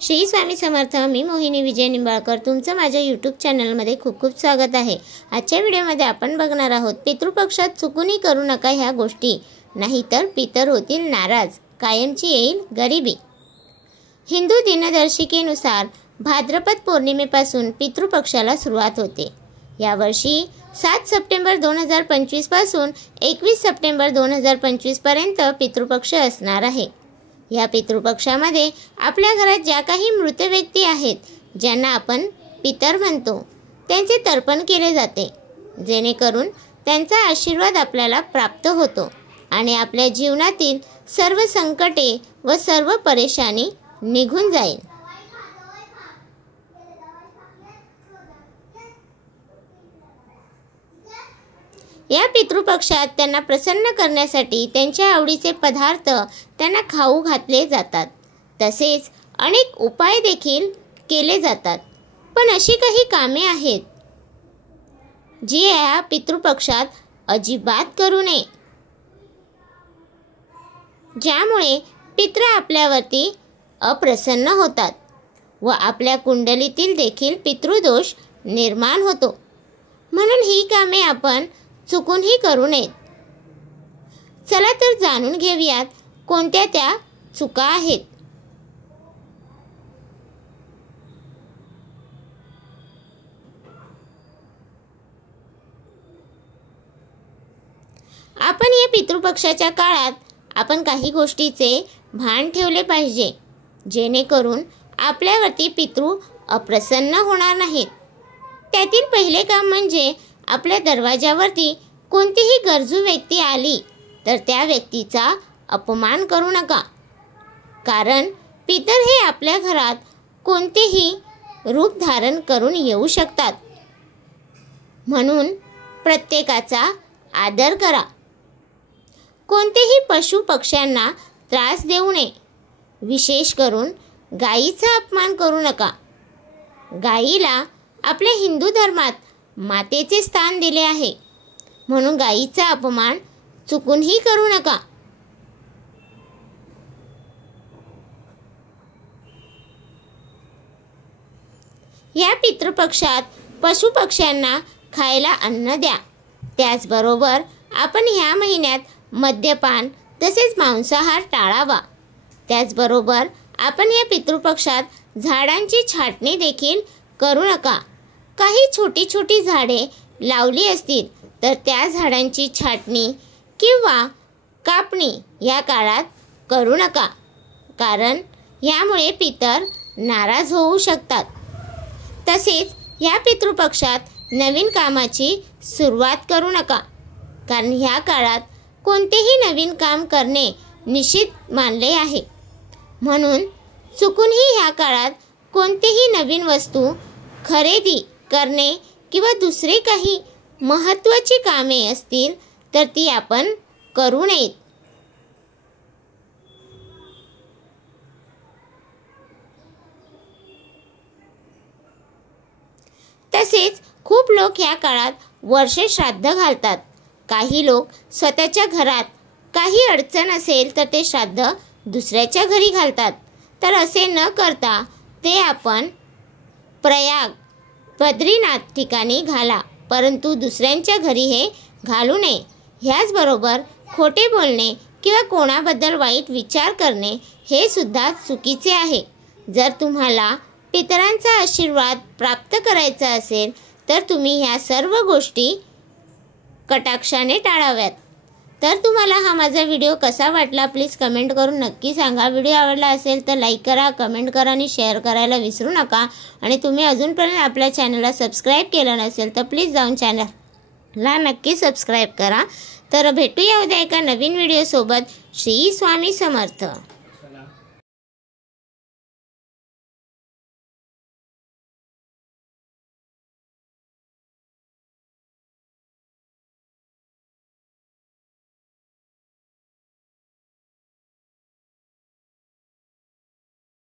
श्री स्वामी समर्थ। मी मोहिनी विजय निंबाळकर तुमचं माझ्या यूट्यूब चॅनलमध्ये खूप खूप स्वागत आहे। आजच्या व्हिडिओमध्ये आपण बघणार आहोत पितृपक्षात चुकूनही करू नका ह्या गोष्टी, नाहीतर पितर होतील नाराज, कायमची येईल गरिबी। हिंदू दिनदर्शिकेनुसार भाद्रपद पौर्णिमेपासून पितृपक्षाला सुरुवात होते। यावर्षी 7 सप्टेंबर 2025 पासून 21 सप्टेंबर 2025 पर्यंत पितृपक्ष असणार आहे। या पितृपक्षामध्ये आपल्या घरात ज्या काही मृत व्यक्ती आहेत, ज्यांना आपण पितर म्हणतो, त्यांचे तर्पण केले जाते, जेणेकरून त्यांचा आशीर्वाद आपल्याला प्राप्त होतो आणि आपल्या जीवनातील सर्व संकटे व सर्व परेशानी निघून जाईल। या पितृपक्षात त्यांना प्रसन्न करण्यासाठी त्यांच्या आवडीचे पदार्थ त्यांना खाऊ घातले जातात। तसेच अनेक उपाय देखील केले जातात। पण अशी काही कामे आहेत जी या पितृपक्षात अजिबात करू नये, ज्यामुळे पितर आपल्यावरती अप्रसन्न होतात व आपल्या कुंडलीतील देखील पितृदोष निर्माण होतो। म्हणून ही कामे आपण चुकूनही करू नयेत। चला तर जाणून घेऊयात कोणत्या त्या चुका आहेत। आपण या पितृपक्षाच्या काळात आपण काही गोष्टीचे भान ठेवले पाहिजे, जेणेकरून आपल्यावरती पितृ अप्रसन्न होणार नाहीत। त्यातील पहिले काम म्हणजे आपल्या दरवाजावरती कोणतीही गरजू व्यक्ती आली तर त्या व्यक्तीचा अपमान करू नका, कारण पितर हे आपल्या घरात कोणतेही रूप धारण करून येऊ शकतात। म्हणून प्रत्येकाचा आदर करा। कोणतेही पशु पक्ष्यांना त्रास देऊ नये। विशेष करून गायीचा अपमान करू नका। गायीला आपल्या हिंदू धर्मात मातेचे स्थान दिले आहे, म्हणून गायीचा अपमान चुकूनही करू नका। या पितृपक्षात पशुपक्ष्यांना खायला अन्न द्या। त्याचबरोबर आपण ह्या महिन्यात मद्यपान तसेच मांसाहार टाळावा। त्याचबरोबर आपण या पितृपक्षात झाडांची छाटणी देखील करू नका। काही छोटी छोटी झाडे लावली असतील तर त्या झाडांची छाटणी किंवा कापणी या काळात करू नका, कारण यामुळे पितर नाराज होऊ शकतात। तसेच या पितृपक्षात नवीन कामाची सुरुवात करू नका, कारण ह्या काळात कोणतेही नवीन काम करणे निषिद्ध मानले आहे। म्हणून चुकूनही ह्या काळात कोणतीही नवीन वस्तू खरेदी करणे किंवा दुसरे काही महत्त्वाची कामे असतील तर ती आपण करू नयेत। तसेच खूप लोक या काळात वर्ष श्राद्ध घालतात। काही लोक स्वतःच्या घरात काही अडचण असेल तर ते श्राद्ध दुसऱ्याच्या घरी घालतात, तर असे न करता ते आपण प्रयाग बद्रीनाथ ठिकाणी घाला, परंतु दुसऱ्यांच्या घरी हे घालू नये। ह्याचबरोबर खोटे बोलणे किंवा कोणाबद्दल वाईट विचार करणे हे सुद्धा चुकीचे आहे। जर तुम्हाला पितरांचा आशीर्वाद प्राप्त करायचा असेल तर तुम्ही ह्या सर्व गोष्टी कटाक्षाने टाळाव्यात। तर तुम्हाला हा माझा व्हिडिओ कसा वाटला प्लीज कमेंट करून नक्की सांगा। व्हिडिओ आवडला असेल तर लाईक करा, कमेंट करा आणि शेअर करायला विसरू नका। आणि तुम्ही अजूनपर्यंत आपल्या चॅनलला सबस्क्राईब केलं नसेल तर प्लीज जाऊन चॅनलला नक्की सबस्क्राईब करा। तर भेटूया उद्या एका नवीन व्हिडिओसोबत। श्री स्वामी समर्थ।